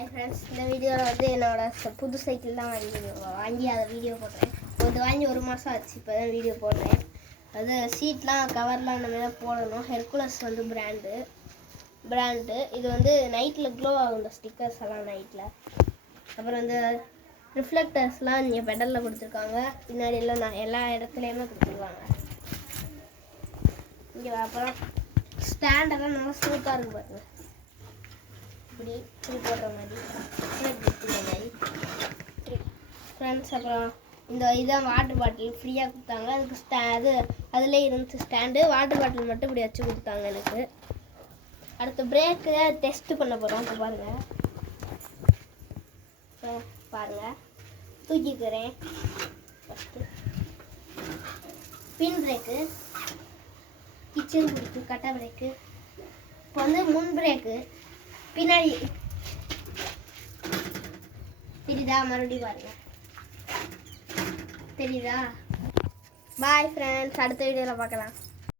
Hi friends, இந்த வீடியோவில் வந்து என்னோடய புது சைக்கிள் தான் வாங்கி அதை வீடியோ போடுறேன். இது வாங்கி 1 மாதம் ஆச்சு. இப்போ தான் வீடியோ போடுறேன். அது சீட்லாம் கவர்லாம் இந்த மாதிரி போடணும். ஹெர்குலஸ் வந்து பிராண்டு இது வந்து நைட்டில் க்ளோ ஆகும். இந்த ஸ்டிக்கர்ஸ் எல்லாம் நைட்டில். அப்புறம் வந்து ரிஃப்ளெக்டர்ஸ்லாம் நீங்கள் பெடலில் கொடுத்துருக்காங்க. பின்னாடியெல்லாம் எல்லா இடத்துலையுமே கொடுத்துருக்காங்க. இங்கே அப்புறம் ஸ்டாண்டெல்லாம் நல்லா ஸ்மூத்தாக இருக்குது பாருங்கள். இப்படி போடுற மாதிரி ஃப்ரெண்ட்ஸ். அப்புறம் இதான் வாட்டர் பாட்டில் ஃப்ரீயாக கொடுத்தாங்க. அதுக்கு அதிலே இருந்துச்சு ஸ்டாண்டு. வாட்டர் பாட்டில் மட்டும் இப்படி வச்சு கொடுத்தாங்க எனக்கு. அடுத்த பிரேக்கு டெஸ்ட் பண்ண போகிறோம். இப்போ பாருங்கள் தூக்கிக்கிறேன். ஃபஸ்ட்டு பின் பிரேக்கு, கிச்சன் பிரேக்கு, கட்டை பிரேக்கு. இப்போ வந்து முன் பிரேக்கு பின்னாடி தெரியுதா? மறுபடியும் பாருங்க, தெரியுதா? பாய் ஃப்ரெண்ட்ஸ், அடுத்த வீடியோவில் பார்க்கலாம்.